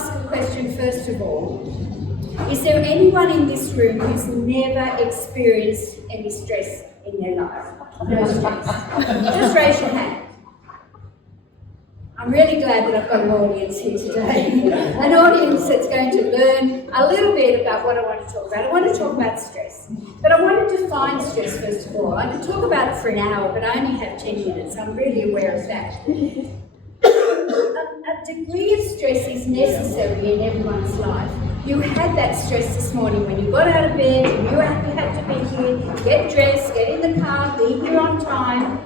ask a question first of all. Is there anyone in this room who's never experienced any stress in their life? No stress. Just raise your hand. I'm really glad that I've got an audience here today. An audience that's going to learn a little bit about what I want to talk about. I want to talk about stress. But I want to define stress first of all. I could talk about it for an hour, but I only have 10 minutes. I'm really aware of that. A degree of stress is necessary in everyone's life. You had that stress this morning when you got out of bed, you knew you had to be here, get dressed, get in the car, leave here on time.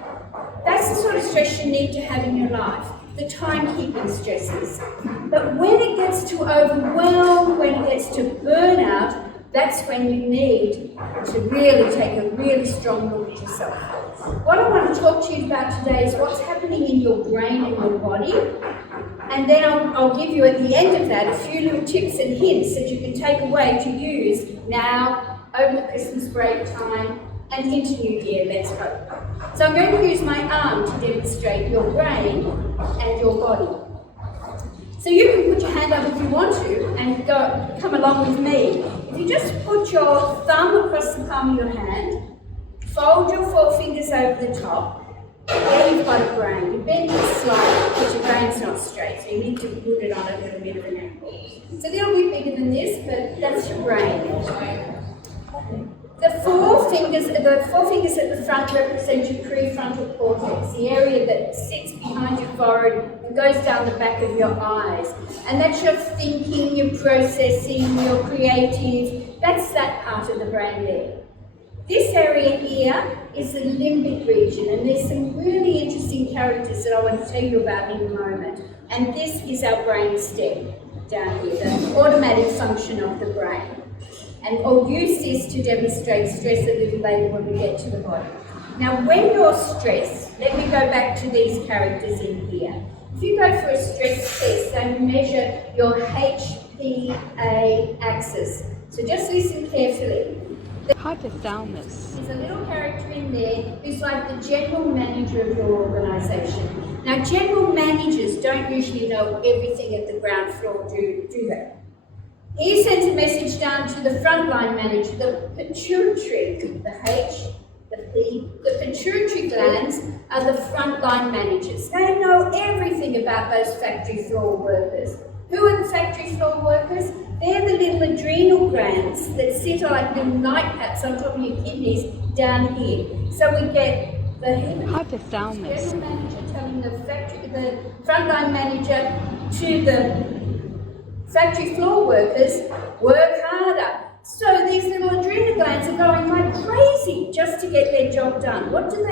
That's the sort of stress you need to have in your life, the timekeeping stresses. But when it gets to overwhelm, when it gets to burnout, that's when you need to really take a really strong look at yourself. What I want to talk to you about today is what's happening in your brain and your body. And then I'll give you at the end of that a few little tips and hints that you can take away to use now, over the Christmas break time, and into New Year, let's hope. So I'm going to use my arm to demonstrate your brain and your body. So you can put your hand up if you want to and come along with me. If you just put your thumb across the palm of your hand, fold your forefingers over the top, there you've got a brain. You bend it slightly because your brain's not straight, so you need to put it on a little bit of an angle. It's a little bit bigger than this, but that's your brain. The four fingers at the front represent your prefrontal cortex, the area that sits behind your forehead and goes down the back of your eyes. And that's your thinking, your processing, your creative. That's that part of the brain there. This area here is the limbic region, and there's some really interesting characters that I want to tell you about in a moment. And this is our brain stem down here, the automatic function of the brain. And I'll use this to demonstrate stress a little later when we get to the body. Now, when you're stressed, let me go back to these characters in here. If you go for a stress test, they measure your HPA axis. So just listen carefully. Hypothalamus. There's a little character in there who's like the general manager of your organisation. Now, general managers don't usually know everything at the ground floor, do they? He sends a message down to the frontline manager, the pituitary, the H, the P, the pituitary glands are the frontline managers. They know everything about those factory floor workers. Who are the factory floor workers? They're the little adrenal glands that sit like little nightcaps on top of your kidneys down here. So we get the hypothalamus. General manager telling the frontline manager to the factory floor workers, work harder. So these little adrenal glands are going like crazy just to get their job done. What do?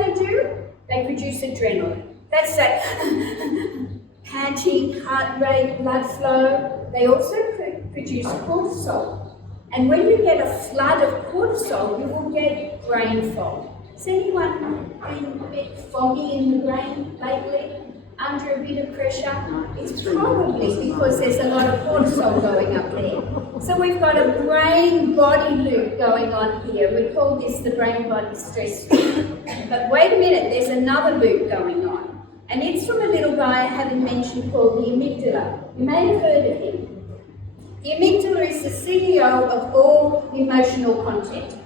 They produce adrenaline. That's that panting, heart rate, blood flow. They also produce cortisol. And when you get a flood of cortisol, you will get brain fog. Has anyone been a bit foggy in the brain lately? Under a bit of pressure? It's probably because there's a lot of cortisol going up there. So we've got a brain-body loop going on here. We call this the brain-body stress loop. But wait a minute, there's another loop going on. And it's from a little guy I haven't mentioned called the amygdala. You may have heard of him. The amygdala is the CEO of all emotional content.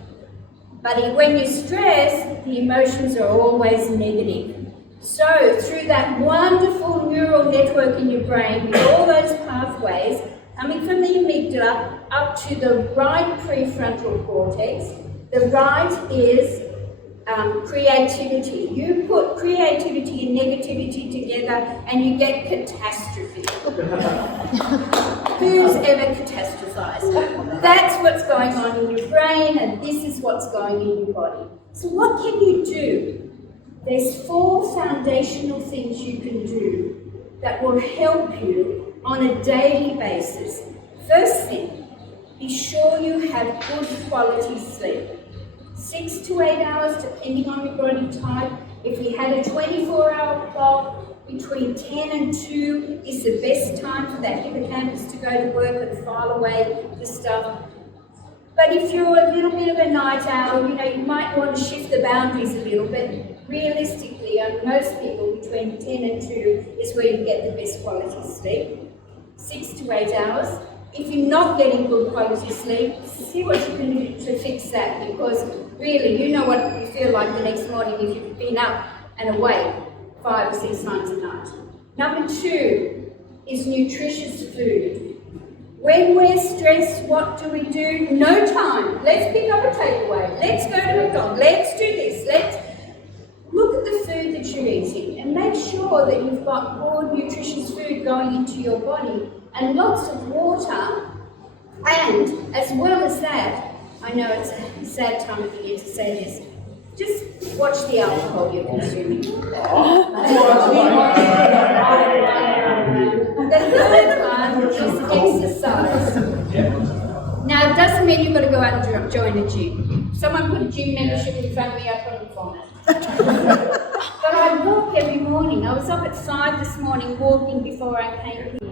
But when you're stressed, the emotions are always negative. So through that wonderful neural network in your brain, with all those pathways coming from the amygdala up to the right prefrontal cortex, the right is creativity. You put creativity and negativity together and you get catastrophe. Who's ever catastrophized? That's what's going on in your brain, and this is what's going in your body. So what can you do? There's 4 foundational things you can do that will help you on a daily basis. First thing, be sure you have good quality sleep. 6 to 8 hours, depending on your body type. If we had a 24-hour clock, between 10 and 2 is the best time for that hippocampus to go to work and file away the stuff. But if you're a little bit of a night owl, you might want to shift the boundaries a little bit. Realistically, most people, between 10 and 2 is where you get the best quality sleep. 6 to 8 hours. If you're not getting good quality sleep, see what you can do to fix that, because really, you know what you feel like the next morning if you've been up and awake 5 or 6 times a night. Number 2 is nutritious food. When we're stressed, what do? No time. Let's pick up a takeaway. Let's go to McDonald's. Let's do this. Let's look at the food that you're eating and make sure that you've got good, nutritious food going into your body and lots of water. And as well as that, I know it's a sad time of the year to say this, just watch the alcohol you're consuming. The third one is exercise. Now, it doesn't mean you've got to go out and join a gym. Someone put a gym membership in front of me, I probably vomit. But I walk every morning. I was up at 5 this morning walking before I came here.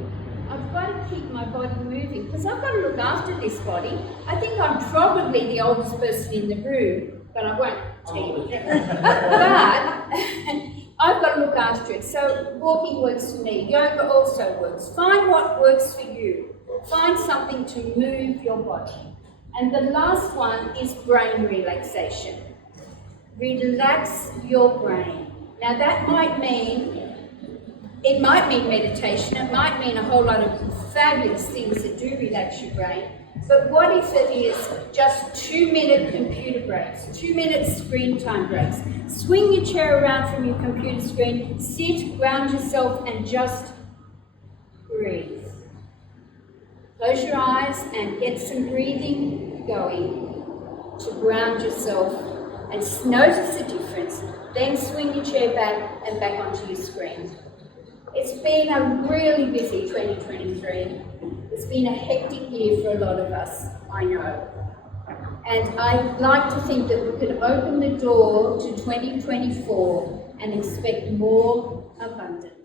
I've got to keep my body moving because I've got to look after this body. I think I'm probably the oldest person in the room, but I won't tell you that. But I've got to look after it. So walking works for me. Yoga also works. Find what works for you. Find something to move your body. And the last one is brain relaxation. Relax your brain. Now that might mean meditation, it might mean a whole lot of fabulous things that do relax your brain, but what if it is just 2-minute computer breaks, 2-minute screen time breaks? Swing your chair around from your computer screen, sit, ground yourself and just breathe. Close your eyes and get some breathing going to ground yourself and notice the difference. Then swing your chair back and back onto your screen. It's been a really busy 2023. It's been a hectic year for a lot of us, I know. And I'd like to think that we could open the door to 2024 and expect more abundance.